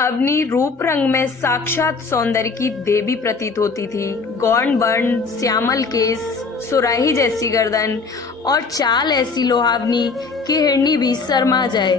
अवनी रूप रंग में साक्षात सौंदर्य की देवी प्रतीत होती थी। गौण वर्ण, श्यामल केस, सुराही जैसी गर्दन और चाल ऐसी लोहावनी कि हिरनी भी शर्मा जाए।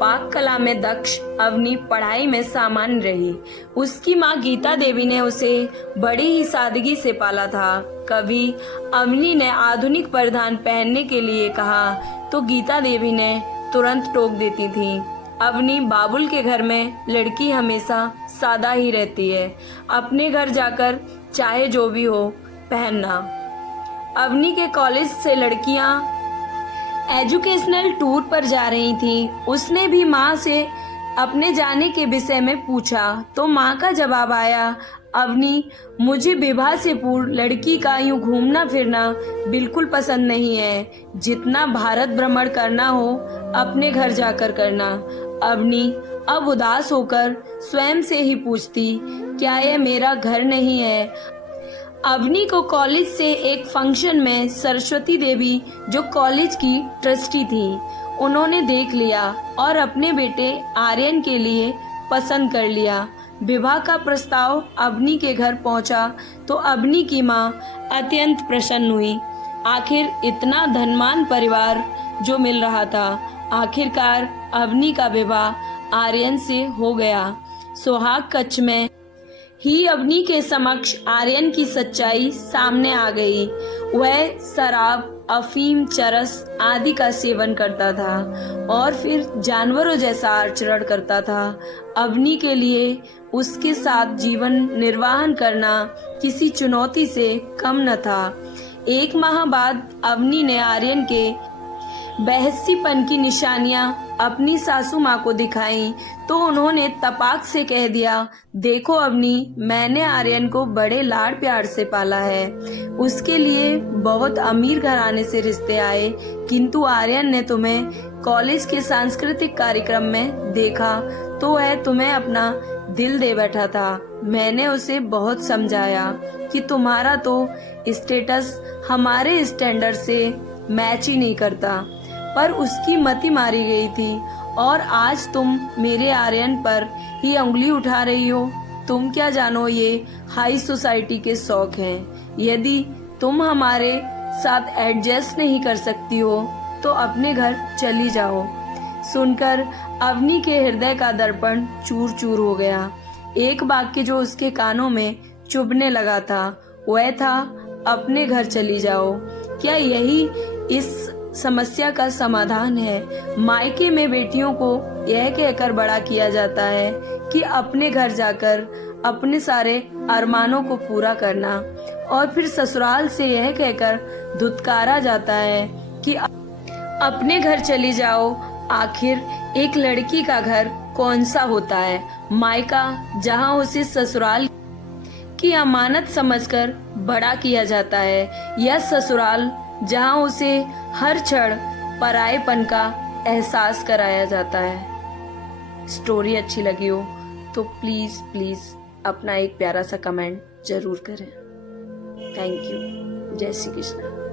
पाक कला में दक्ष अवनी पढ़ाई में सामान्य रही। उसकी माँ गीता देवी ने उसे बड़ी ही सादगी से पाला था। कभी अवनी ने आधुनिक परिधान पहनने के लिए कहा तो गीता देवी ने तुरंत टोक देती थी। अवनी बाबुल के घर में लड़की हमेशा सादा ही रहती है, अपने घर जाकर चाहे जो भी हो पहनना। अवनी के कॉलेज से लड़कियां एजुकेशनल टूर पर जा रही थी। उसने भी माँ से अपने जाने के विषय में पूछा तो माँ का जवाब आया, अवनी, मुझे विवाह से पूर्व लड़की का यूं घूमना फिरना बिल्कुल पसंद नहीं है। जितना भारत भ्रमण करना हो अपने घर जाकर करना। अवनी अब उदास होकर स्वयं से ही पूछती, क्या यह मेरा घर नहीं है? अवनी को कॉलेज से एक फंक्शन में सरस्वती देवी, जो कॉलेज की ट्रस्टी थी, उन्होंने देख लिया और अपने बेटे आर्यन के लिए पसंद कर लिया। विवाह का प्रस्ताव अवनी के घर पहुंचा तो अवनी की मां अत्यंत प्रसन्न हुई। आखिर इतना धनवान परिवार जो मिल रहा था। आखिरकार अवनी का विवाह आर्यन से हो गया। सुहाग कक्ष में ही अवनी के समक्ष आर्यन की सच्चाई सामने आ गई। वह शराब, अफीम, चरस आदि का सेवन करता था और फिर जानवरों जैसा आचरण करता था। अवनी के लिए उसके साथ जीवन निर्वाहन करना किसी चुनौती से कम न था। 1 माह बाद अवनी ने आर्यन के बहसीपन की निशानियां अपनी सासू माँ को दिखाई तो उन्होंने तपाक से कह दिया, देखो अवनी, मैंने आर्यन को बड़े लाड़ प्यार से पाला है। उसके लिए बहुत अमीर घराने से रिश्ते आए, किंतु आर्यन ने तुम्हें कॉलेज के सांस्कृतिक कार्यक्रम में देखा तो वह तुम्हें अपना दिल दे बैठा था। मैंने उसे बहुत समझाया कि तुम्हारा तो स्टेटस हमारे स्टैंडर्ड से मैच ही नहीं करता, पर उसकी मति मारी गई थी और आज तुम मेरे आर्यन पर ही उंगली उठा रही हो। तुम क्या जानो ये हाई सोसाइटी के शौक हैं। यदि तुम हमारे साथ एडजस्ट नहीं कर सकती हो तो अपने घर चली जाओ। सुनकर अवनी के हृदय का दर्पण चूर चूर हो गया। एक वाक्य जो उसके कानों में चुभने लगा था वह था, अपने घर चली जाओ। क्या यही इस समस्या का समाधान है? मायके में बेटियों को यह कहकर बड़ा किया जाता है कि अपने घर जाकर अपने सारे अरमानों को पूरा करना, और फिर ससुराल से यह कहकर धुतकारा जाता है कि अपने घर चली जाओ। आखिर एक लड़की का घर कौन सा होता है? मायका, जहाँ उसे ससुराल की अमानत समझकर बड़ा किया जाता है, या ससुराल जहाँ उसे हर क्षण परायेपन का एहसास कराया जाता है। स्टोरी अच्छी लगी हो तो प्लीज अपना एक प्यारा सा कमेंट जरूर करें। Thank you. जय श्री कृष्ण।